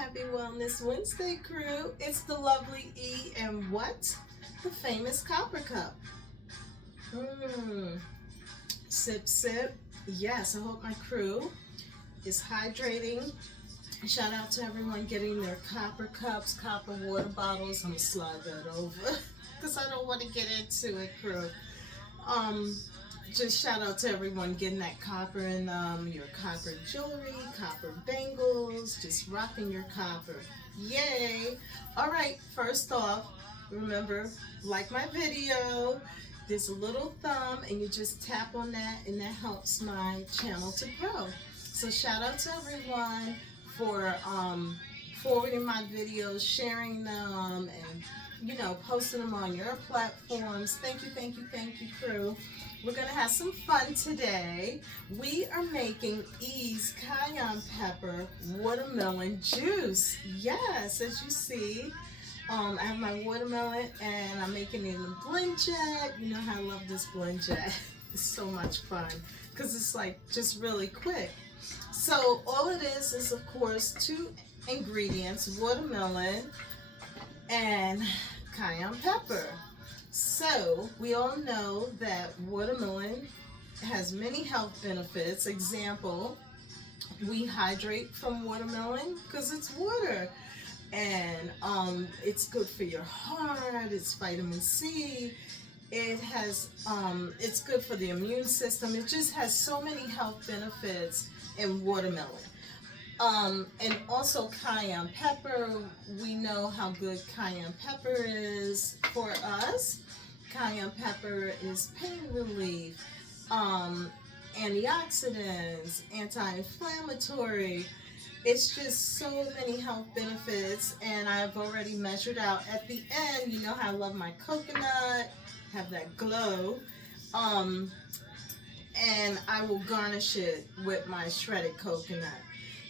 Happy Wellness Wednesday, crew. It's the lovely E and what? The famous copper cup. Sip, sip. Yes, I hope my crew is hydrating. Shout out to everyone getting their copper cups, copper water bottles. I'm going to slide that over because I don't want to get into it, crew. Just shout out to everyone getting that copper in your copper jewelry, copper bangles, just rocking your copper. Yay! All right, first off, remember, like my video, there's a little thumb and you just tap on that and that helps my channel to grow. So shout out to everyone for forwarding my videos, sharing them, and posting them on your platforms. Thank you, crew. We're gonna have some fun today. We are making E's cayenne pepper watermelon juice. Yes, as you see, I have my watermelon and I'm making it in a blend jet. You know how I love this blend jet. It's so much fun because it's like just really quick. So all it is of course 2 ingredients, watermelon and cayenne pepper. So we all know that watermelon has many health benefits. Example, we hydrate from watermelon because it's water, and it's good for your heart. It's vitamin C. It has it's good for the immune system. It just has so many health benefits in watermelon. And also cayenne pepper, we know how good cayenne pepper is for us. Cayenne pepper is pain relief, antioxidants, anti-inflammatory. It's just so many health benefits, and I've already measured out at the end. You know how I love my coconut, have that glow. And I will garnish it with my shredded coconut.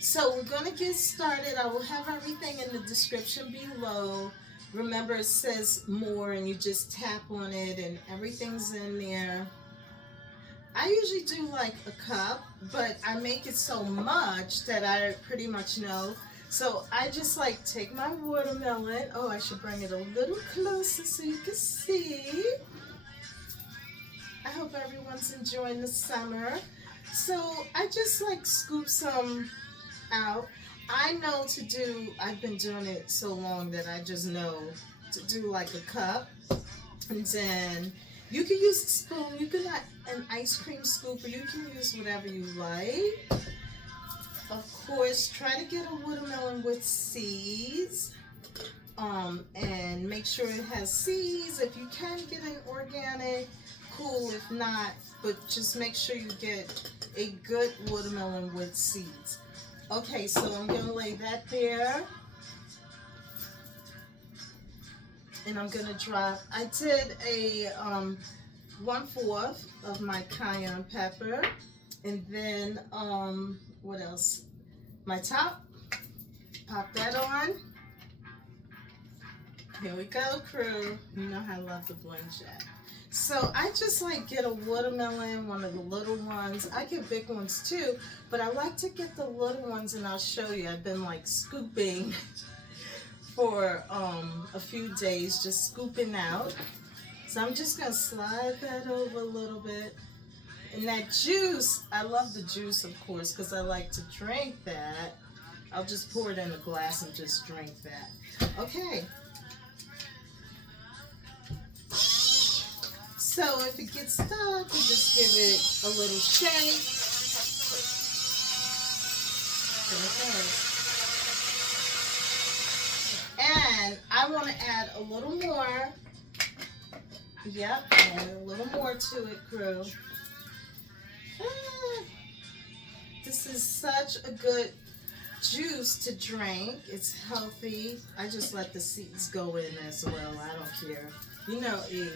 So we're going to get started. I will have everything in the description below. Remember, it says more and you just tap on it and everything's in there. I usually do like a cup, but I make it so much that I pretty much know. So I just like take my watermelon. Oh, I should bring it a little closer so you can see. I hope everyone's enjoying the summer. So I just like scoop some out. I know to do, I've been doing it so long that I just know to do like a cup, and then you can use a spoon, you can like an ice cream scoop, or you can use whatever you like. Of course, try to get a watermelon with seeds, and make sure it has seeds. If you can get an organic, cool. If not, but just make sure you get a good watermelon with seeds. Okay, so I'm going to lay that there, and I'm going to drop, I did a 1/4 of my cayenne pepper, and then what else, my top, pop that on. Here we go, crew. You know how I love the blend jet. So I just like get a watermelon, one of the little ones. I get big ones too, but I like to get the little ones, and I'll show you. I've been like scooping for a few days, just scooping out. So I'm just gonna slide that over a little bit. And that juice, I love the juice, of course, because I like to drink that. I'll just pour it in a glass and just drink that. Okay. So if it gets stuck, you just give it a little shake. And I want to add a little more. Yep, add a little more to it, crew. This is such a good juice to drink. It's healthy. I just let the seeds go in as well. I don't care. You know, E.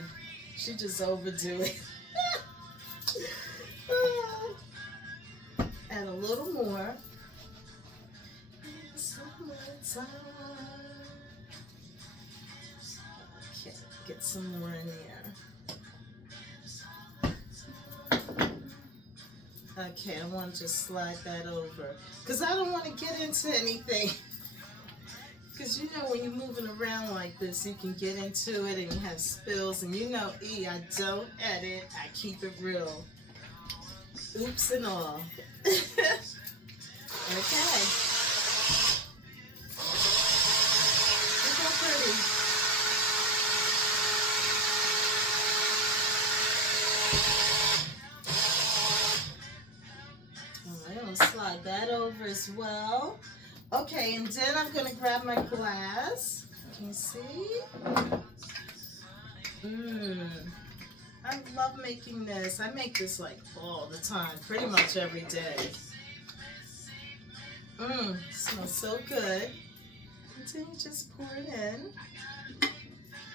She just overdo it. Add a little more. Okay, get some more in there. Okay, I want to just slide that over because I don't want to get into anything because you know when you're moving around like this, you can get into it and you have spills. And you know, I don't edit, I keep it real. Oops and all. Okay. Look how pretty. Alright, I'll slide that over as well. Okay, and then I'm going to grab my glass. Can you see? I love making this. I make this like all the time, pretty much every day. Smells so good. And then you just pour it in.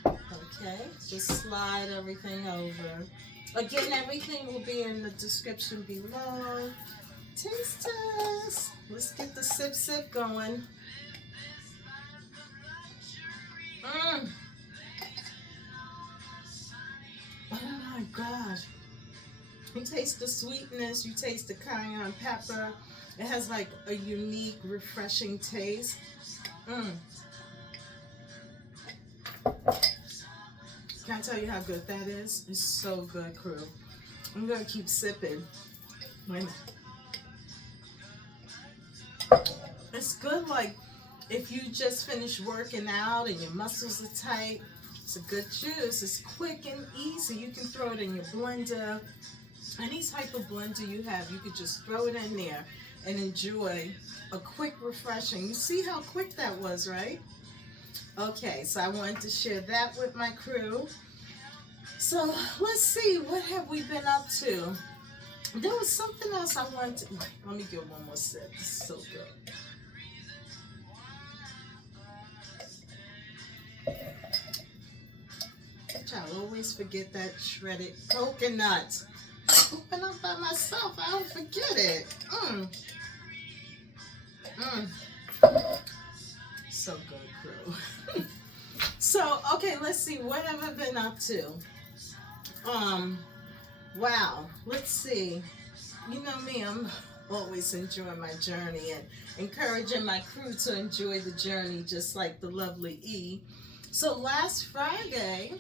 Okay, just slide everything over. Again, everything will be in the description below. Taste test. Let's get the sip going. Oh my gosh. You taste the sweetness, you taste the cayenne pepper. It has like a unique, refreshing taste. Can I tell you how good that is? It's so good, crew. I'm gonna keep sipping. It's good like if you just finished working out and your muscles are tight. It's a good juice. It's quick and easy. You can throw it in your blender. Any type of blender you have, you could just throw it in there and enjoy a quick refreshing. You see how quick that was, right? Okay, so I wanted to share that with my crew. So let's see, what have we been up to? There was something else I wanted to, let me get one more sip. It's so good. I always forget that shredded coconut. When I'm by myself, I don't forget it. So good, crew. So, okay, let's see. What have I been up to? Wow. Let's see. You know me, I'm always enjoying my journey and encouraging my crew to enjoy the journey just like the lovely E. So last Friday,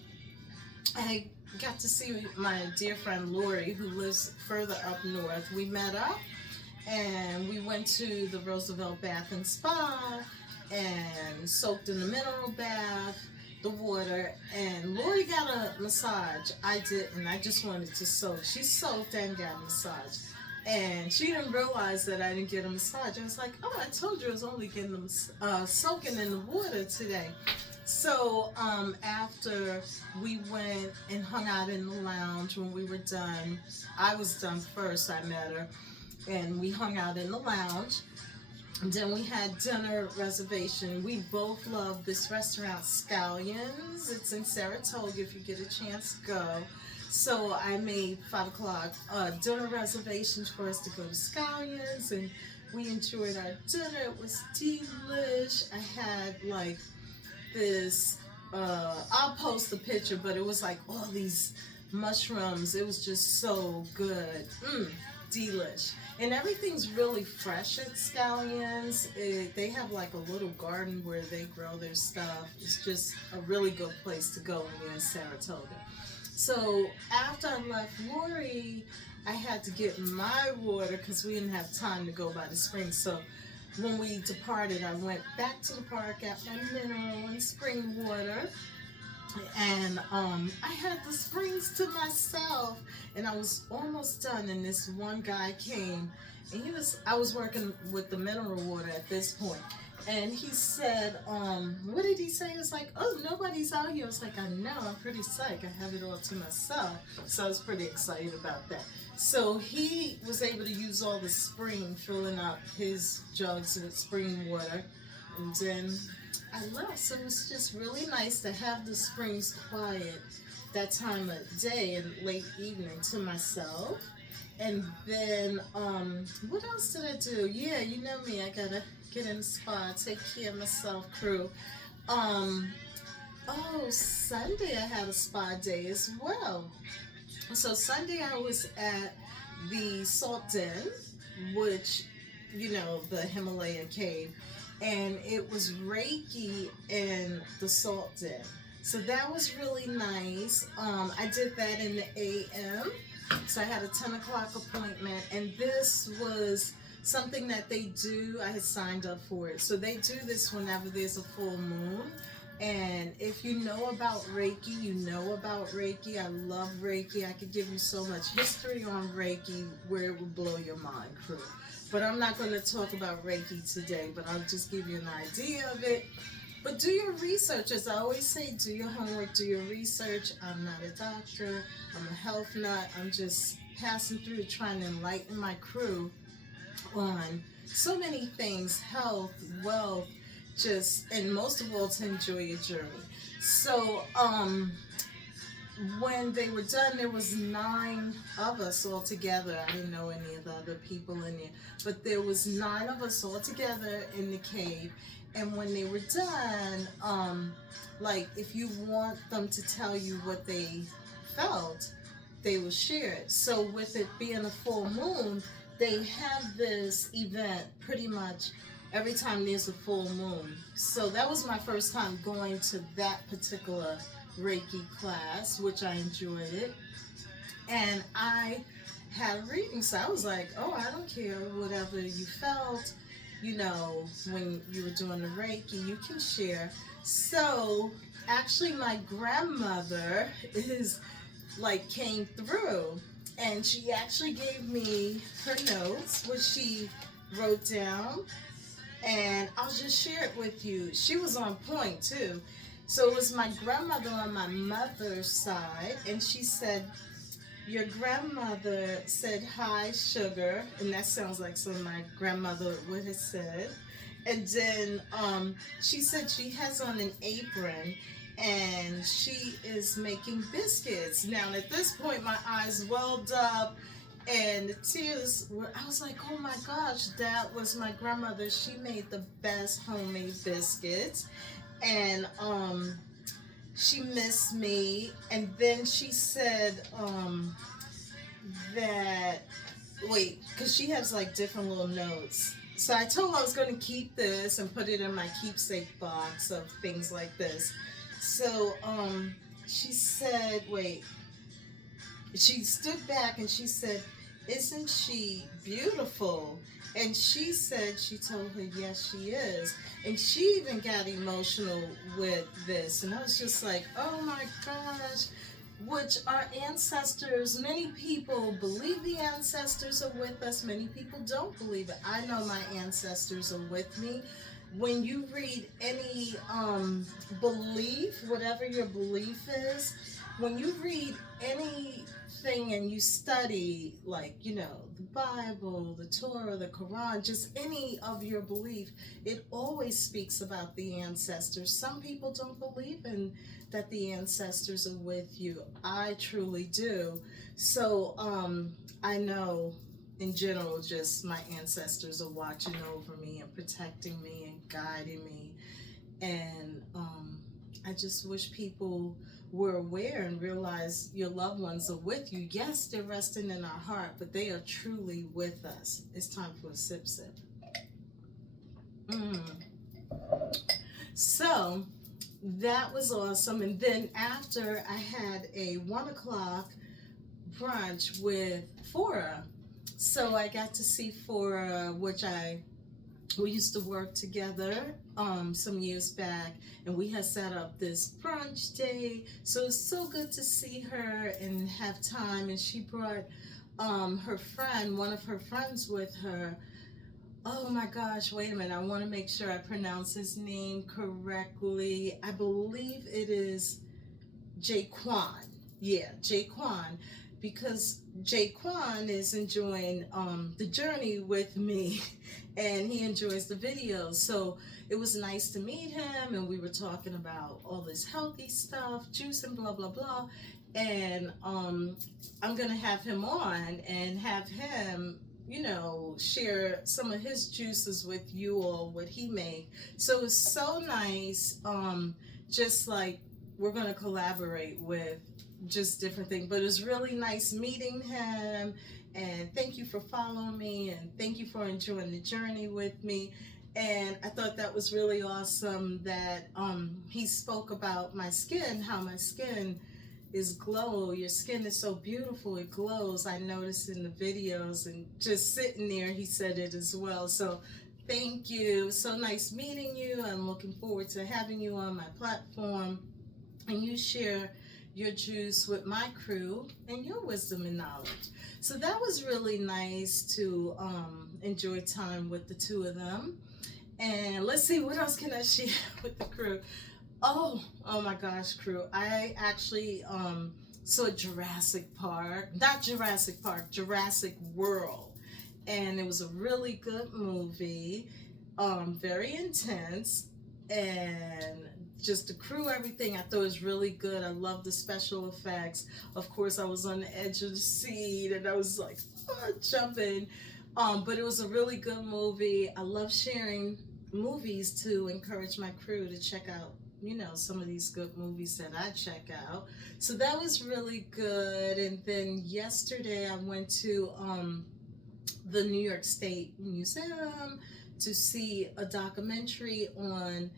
I got to see my dear friend Lori, who lives further up north. We met up and we went to the Roosevelt Bath and Spa and soaked in the mineral bath, the water, and Lori got a massage. I didn't. I just wanted to soak. She soaked and got a massage. And she didn't realize that I didn't get a massage. I was like, oh, I told you I was only getting them soaking in the water today. So after we went and hung out in the lounge, when we were done, I was done first, I met her, and we hung out in the lounge. And then we had dinner reservation. We both love this restaurant, Scallions. It's in Saratoga. If you get a chance, go. So I made 5 o'clock dinner reservations for us to go to Scallions, and we enjoyed our dinner. It was delish. I had like this, I'll post the picture, but it was like all these mushrooms. It was just so good. Delish. And everything's really fresh at Scallions. They have like a little garden where they grow their stuff. It's just a really good place to go when you're in Saratoga. So after I left Lori, I had to get my water because we didn't have time to go by the spring. So when we departed, I went back to the park, got my mineral and spring water, and I had the springs to myself, and I was almost done, and this one guy came, and I was working with the mineral water at this point, and he said, what did he say? He was like, oh, nobody's out here. I was like, I know, I'm pretty psyched. I have it all to myself. So I was pretty excited about that. So he was able to use all the spring, filling up his jugs with spring water. And then I left. So it was just really nice to have the springs quiet that time of day and late evening to myself. And then, what else did I do? Yeah, you know me, I gotta get in the spa, take care of myself, crew. Oh, Sunday I had a spa day as well. So Sunday I was at the Salt Den, which, you know, the Himalaya cave. and it was Reiki and the salt den. So that was really nice. I did that in the AM. So I had a 10 o'clock appointment, and this was something that they do. I had signed up for it. So they do this whenever there's a full moon. And if you know about Reiki, you know about Reiki. I love Reiki. I could give you so much history on Reiki where it will blow your mind, crew. But I'm not going to talk about Reiki today, but I'll just give you an idea of it. But do your research. As I always say, do your homework, do your research. I'm not a doctor. I'm a health nut. I'm just passing through trying to enlighten my crew on so many things, health, wealth, just, and most of all, to enjoy your journey. So, when they were done, there was 9 of us all together. I didn't know any of the other people in there, but there was 9 of us all together in the cave. And when they were done, like, if you want them to tell you what they felt, they will share it. So with it being a full moon, they have this event pretty much every time there's a full moon. So that was my first time going to that particular Reiki class, which I enjoyed it. And I had a reading, so I was like, oh, I don't care, whatever you felt, you know, when you were doing the Reiki, you can share. So actually my grandmother is like came through, and she actually gave me her notes, which she wrote down, and I'll just share it with you. She was on point too. So it was my grandmother on my mother's side, and she said, your grandmother said, hi, sugar, and that sounds like something my grandmother would have said. And then she said she has on an apron, and she is making biscuits. Now, at this point, my eyes welled up, and the tears were, I was like, oh my gosh, that was my grandmother. She made the best homemade biscuits. And she missed me. And then she said that, wait, because she has like different little notes. So I told her I was going to keep this and put it in my keepsake box of things like this. So she said, wait, she stood back and she said, isn't she beautiful? And she said, she told her, yes, she is. And she even got emotional with this. And I was just like, oh my gosh, which our ancestors, many people believe the ancestors are with us. Many people don't believe it. I know my ancestors are with me. When you read any belief, whatever your belief is, when you read anything and you study, like, you know, the Bible, the Torah, the Quran, just any of your belief, it always speaks about the ancestors. Some people don't believe in that the ancestors are with you. I truly do. So I know in general, just my ancestors are watching over me and protecting me and guiding me. And I just wish people were aware and realize your loved ones are with you. Yes, they're resting in our heart, but they are truly with us. It's time for a sip sip. So that was awesome. And then after, I had a 1 o'clock brunch with Fora. So I got to see Fora, which we used to work together some years back, and we had set up this brunch day. So it's so good to see her and have time. And she brought her friend, one of her friends with her. Oh my gosh, wait a minute. I want to make sure I pronounce his name correctly. I believe it is Jaquan. Yeah, Jaquan. Because Jaquan is enjoying the journey with me, and he enjoys the videos. So it was nice to meet him, and we were talking about all this healthy stuff, juice and blah, blah, blah. And I'm going to have him on and have him, you know, share some of his juices with you all, what he made. So it's so nice, just like we're going to collaborate with just different things. But it's really nice meeting him, and thank you for following me, and thank you for enjoying the journey with me. And I thought that was really awesome that he spoke about my skin, how my skin is glow. Your skin is so beautiful, it glows. I noticed in the videos, and just sitting there, he said it as well. So thank you. So nice meeting you. I'm looking forward to having you on my platform, and you share your juice with my crew and your wisdom and knowledge. So that was really nice to enjoy time with the two of them. And let's see, what else can I share with the crew? Oh my gosh, crew. I actually saw Jurassic Park, not Jurassic Park, Jurassic World. And it was a really good movie, very intense, and just the crew, everything I thought was really good. I love the special effects. Of course, I was on the edge of the seat and I was like jumping. But it was a really good movie. I love sharing movies to encourage my crew to check out, you know, some of these good movies that I check out. So that was really good. And then yesterday I went to the New York State Museum to see a documentary on,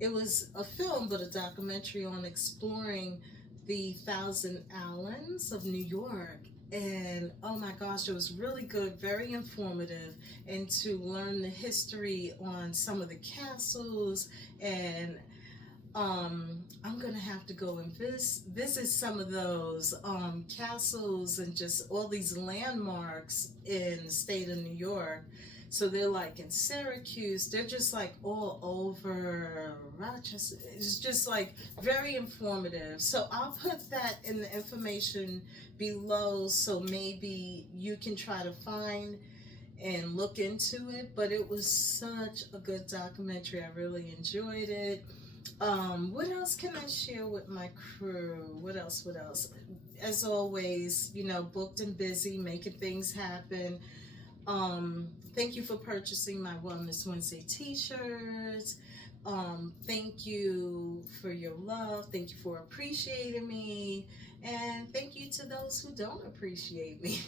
it was a film, but a documentary on exploring the Thousand Islands of New York. And oh my gosh, it was really good, very informative, and to learn the history on some of the castles. And I'm gonna have to go and visit some of those castles and just all these landmarks in the state of New York. So they're like in Syracuse, they're just like all over Rochester. It's just like very informative. So I'll put that in the information below, so maybe you can try to find and look into it. But it was such a good documentary. I really enjoyed it. What else can I share with my crew? What else? As always, you know, booked and busy, making things happen. Thank you for purchasing my Wellness Wednesday t-shirts. Thank you for your love. Thank you for appreciating me. And thank you to those who don't appreciate me.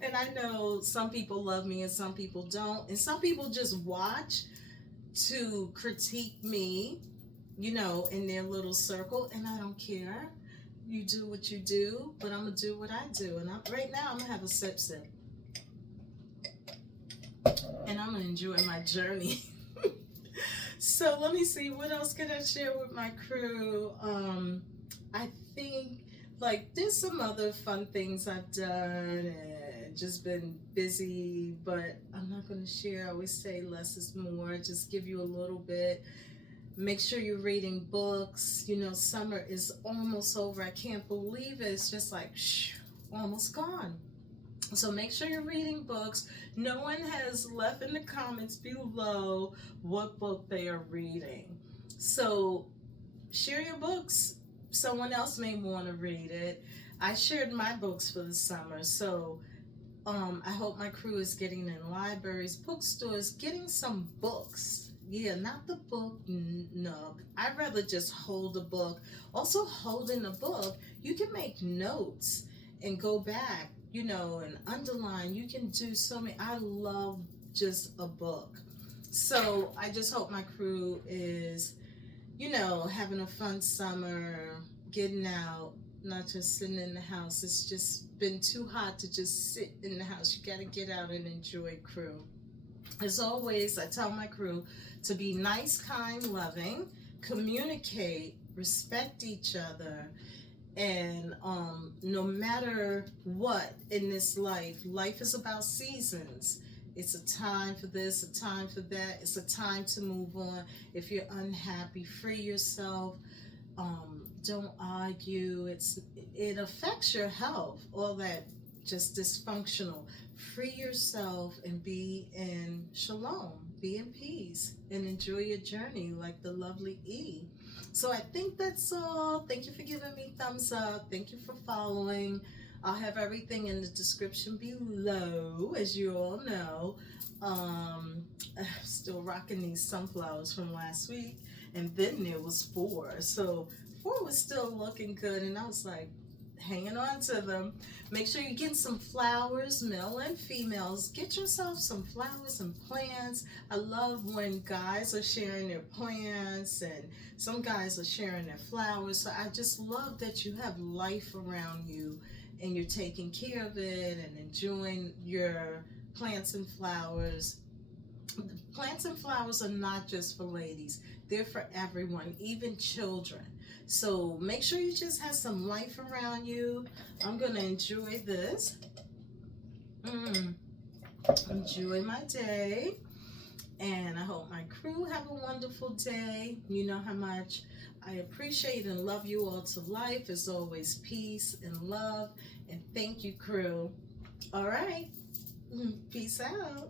And I know some people love me and some people don't. And some people just watch to critique me, you know, in their little circle. And I don't care. You do what you do, but I'm going to do what I do. And right now I'm going to have a sip. And I'm going to enjoy my journey. So let me see, what else can I share with my crew? I think, like, there's some other fun things I've done and just been busy, but I'm not going to share. I always say less is more. Just give you a little bit. Make sure you're reading books. You know, summer is almost over. I can't believe it. It's just like, almost gone. So make sure you're reading books. No one has left in the comments below what book they are reading. So share your books. Someone else may want to read it. I shared my books for the summer. So I hope my crew is getting in libraries, bookstores, getting some books. Yeah, not the book nub. I'd rather just hold a book. Also, holding a book, you can make notes and go back, you know, and underline. You can do so many. I love just a book. So I just hope my crew is, you know, having a fun summer, getting out, not just sitting in the house. It's just been too hot to just sit in the house. You got to get out and enjoy, crew. As always, I tell my crew to be nice, kind, loving, communicate, respect each other. And no matter what in this life, life is about seasons. It's a time for this, a time for that. It's a time to move on. If you're unhappy, free yourself. Don't argue. It affects your health, all that just dysfunctional. Free yourself and be in shalom, be in peace, and enjoy your journey like the lovely E. So I think that's all. Thank you for giving me thumbs up. Thank you for following. I'll have everything in the description below, as you all know. I'm still rocking these sunflowers from last week, and then there was 4. So 4 was still looking good, and I was like, hanging on to them. Make sure you get some flowers, male and females. Get yourself some flowers and plants. I love when guys are sharing their plants and some guys are sharing their flowers. So I just love that you have life around you and you're taking care of it and enjoying your plants and flowers. Plants and flowers are not just for ladies, they're for everyone, even children. So make sure you just have some life around you. I'm going to enjoy this. Enjoy my day. And I hope my crew have a wonderful day. You know how much I appreciate and love you all to life. As always, peace and love. And thank you, crew. All right. Peace out.